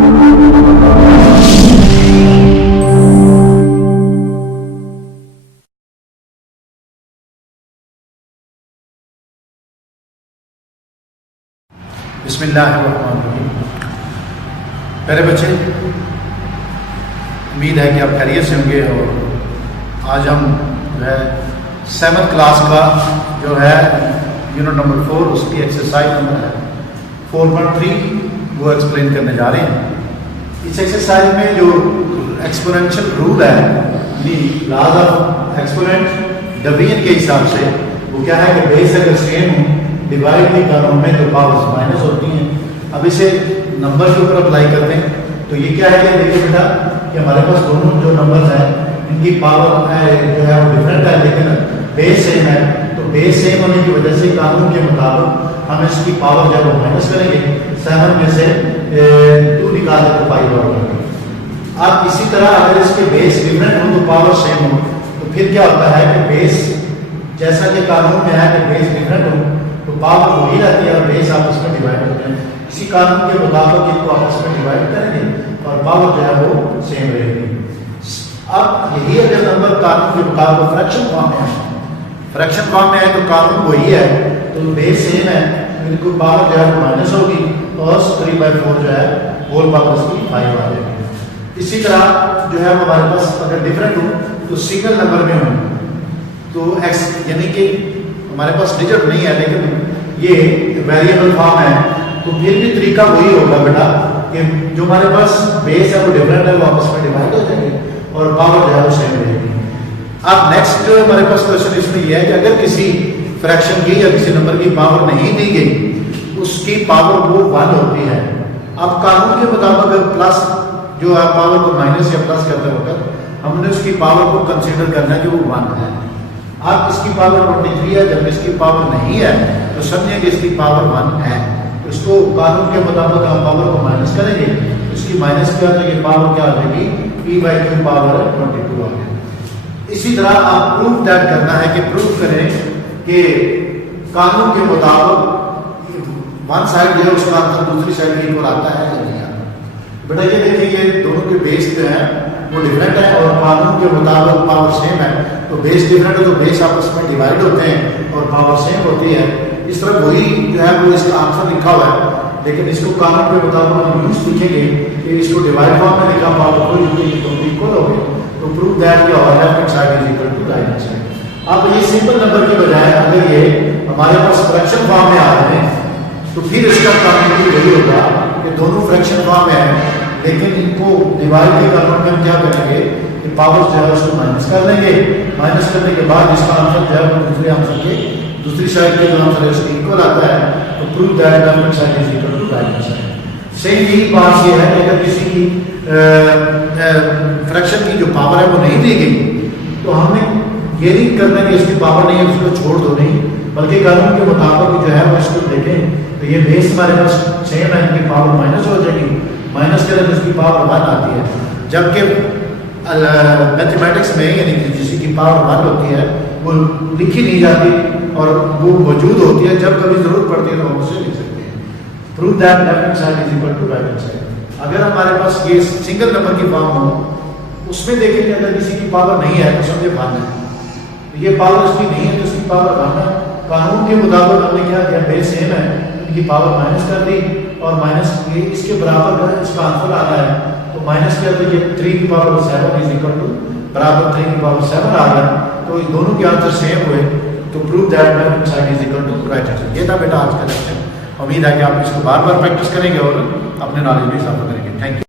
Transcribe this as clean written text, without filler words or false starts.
بسم اللہ الرحمن الرحیم۔ پیارے بچے، امید ہے کہ آپ خیریت سے ہوں گے، اور آج ہم جو ہے 7th کلاس کا جو ہے یونٹ نمبر 4 اس کی ایکسرسائز نمبر ہے 4.3 وہ ایکسپلین کرنے جا رہے ہیں۔ اس ایکسرسائز میں جو ایکسپوننشل رول ہے، یعنی لاز آف ایکسپوننٹ ڈویژن کے حساب سے، وہ کیا ہے کہ بیس اگر سیم ہو ڈیوائڈ بھی قانون میں تو پاورز مائنس ہوتی ہیں۔ اب اسے نمبر کے اوپر اپلائی کرتے ہیں تو یہ کیا ہے کہ دیکھیے بیٹا کہ ہمارے پاس دونوں جو نمبرز ہیں ان کی پاور جو ہے وہ ڈفرینٹ ہے، لیکن بیس سیم ہے، تو بیس سیم ہونے کی وجہ سے قانون کے مطابق ہم اس کی پاور جو ہے وہ مائنس کریں گے، 7 میں سے 2 نکال کر 5 اور کریں گے۔ اب اسی طرح اگر اس کے بیس ڈفرینٹ ہوں تو پاور سیم ہو تو پھر کیا ہوتا ہے کہ بیس جیسا کہ قانون میں ہے کہ بیس ڈفرینٹ ہو تو پاور وہی رہتی ہے اور بیس آپس میں ڈیوائڈ ہوتے ہیں۔ اسی قانون کے مطابق ان کو آپس میں ڈیوائڈ کریں گے اور پاور جو ہے وہ سیم رہے گی۔ اب یہی اگر نمبر قانون کے مطابق فریکشن فارم میں ہے، فریکشن فارم میں ہے تو قانون وہی ہے تو بیس سیم ہے، ان کو پاور جو ہے وہ مائنس ہوگی اور 3/4 جو ہے ہول پاور اس کی 5 آ جائے گی۔ اسی طرح جو ہے ہمارے پاس اگر ڈفرینٹ ہو تو سنگل نمبر میں ہوں تو ایکس یعنی کہ ہمارے پاس ڈیجٹ نہیں ہے لیکن یہ ویریبل فارم ہے تو پھر بھی طریقہ وہی ہوگا بیٹا کہ جو ہمارے پاس بیس ہے وہ ڈفرینٹ ہے، وہ آپس میں ڈیوائڈ ہو جائیں گے اور پاور جو ہے وہ سیم رہے گی۔ اب نیکسٹ ہمارے پاس کوشچن اس میں یہ ہے کہ اگر کسی فریکشن کی یا کسی نمبر کی پاور نہیں دی گئی اس کی پاور وہ 1 ہوتی ہے۔ اب قانون کے مطابق پلس جو ہے پاور کو مائنس یا پلس کرتے وقت ہم نے اس کی پاور کو کنسیڈر کرنا ہے کہ وہ 1 ہے۔ اب اس کی پاور 23 ہے، جب اس کی پاور نہیں ہے تو سمجھیں کہ اس کی پاور 1 ہے، تو اس کو قانون کے مطابق ہم پاور کو مائنس کریں گے، اس کی مائنس کیا تو یہ پاور کیا آ جائے گی P/Q پاور 22 آ گیا۔ اسی طرح آپ پروف دیٹ کرنا ہے کہ پروف کریں کہ قانون کے مطابق 1 سائڈ جو ہے اس کا آنسر دوسری سائڈ کے اوپر آتا ہے یا نہیں آتا۔ بیٹا یہ دیکھیں یہ دونوں کے بیس جو ہیں وہ ڈفرینٹ ہے اور قانون کے مطابق پاور سیم ہے، تو بیس ڈفرینٹ ہے تو بیس آپس میں ڈیوائڈ ہوتے ہیں اور پاور سیم ہوتی ہے۔ اس طرح وہی جو ہے وہ اس کا آنسر لکھا ہوا ہے، لیکن اس کو قانون کے مطابق ہم یوز لکھیں گے کہ اس کو ڈیوائڈ فارم میں لکھا پاور کو اکول ہو گئے تو پروف دیٹ کیا ہوا left hand side is equal to right hand side. اب یہ سمپل نمبر کے بجائے اگر یہ ہمارے پاس فریکشن فارم میں آ رہے ہیں تو پھر اس کا قانون بھی وہی ہوگا کہ دونوں فریکشن فارم میں ہیں، لیکن ان کو ڈیوائڈ کے قانون میں ہم کیا کریں گے کہ پاور جو ہے اس کو مائنس کر لیں گے، مائنس کرنے کے بعد اس کا آنسر جو ہے وہ دوسرے آنسر کے دوسری سائڈ کے جو آنسر ہے اس کے ایکول آتا ہے تو proof that left hand side is equal to right hand side. صحیح یہی بات یہ ہے کہ اگر کسی کی فریکشن کی جو پاور ہے وہ نہیں دی گئی تو ہم نے یہ نہیں کرنا کہ اس کی پاور نہیں ہے اس کو چھوڑ دو، نہیں، بلکہ قانون کے مطابق جو ہے وہ اس کو دیکھیں تو یہ بیس ہمارے پاس سیم ہے، ان کی پاور مائنس ہو جائے گی، مائنس کریں تو اس کی پاور 1 آتی ہے، جبکہ میتھمیٹکس میں یعنی کہ جس کی پاور 1 ہوتی ہے وہ لکھی نہیں جاتی اور وہ موجود ہوتی ہے، جب کبھی ضرورت پڑتی ہے تو ہم اسے لکھ سکتے ہیں۔ Proof that left hand side is equal to right hand side. اگر ہمارے پاس یہ سنگل نمبر کی فارم ہو اس میں دیکھیں کہ اگر کسی کی پاور نہیں ہے تو سمجھے 1 ہے، یہ پاور اس کی نہیں ہے تو اس کی پاور 1 ہے۔ قانون کے مطابق ہم نے کیا کیا بیس سیم ہے، ان کی پاور مائنس کر دی اور مائنس اس کے برابر اس کا آنسر آنا ہے تو مائنس کیا تو یہ 3/7 از اکول ٹو برابر 3/7 آ گیا، تو ان دونوں کے آنسر سیم ہوئے تو proof that left hand side is equal to right hand side. یہ تھا بیٹا آج کا لیکچر، امید ہے کہ آپ اس کو بار بار پریکٹس کریں گے اور اپنے نالج میں اضافہ کریں گے۔ Thank you.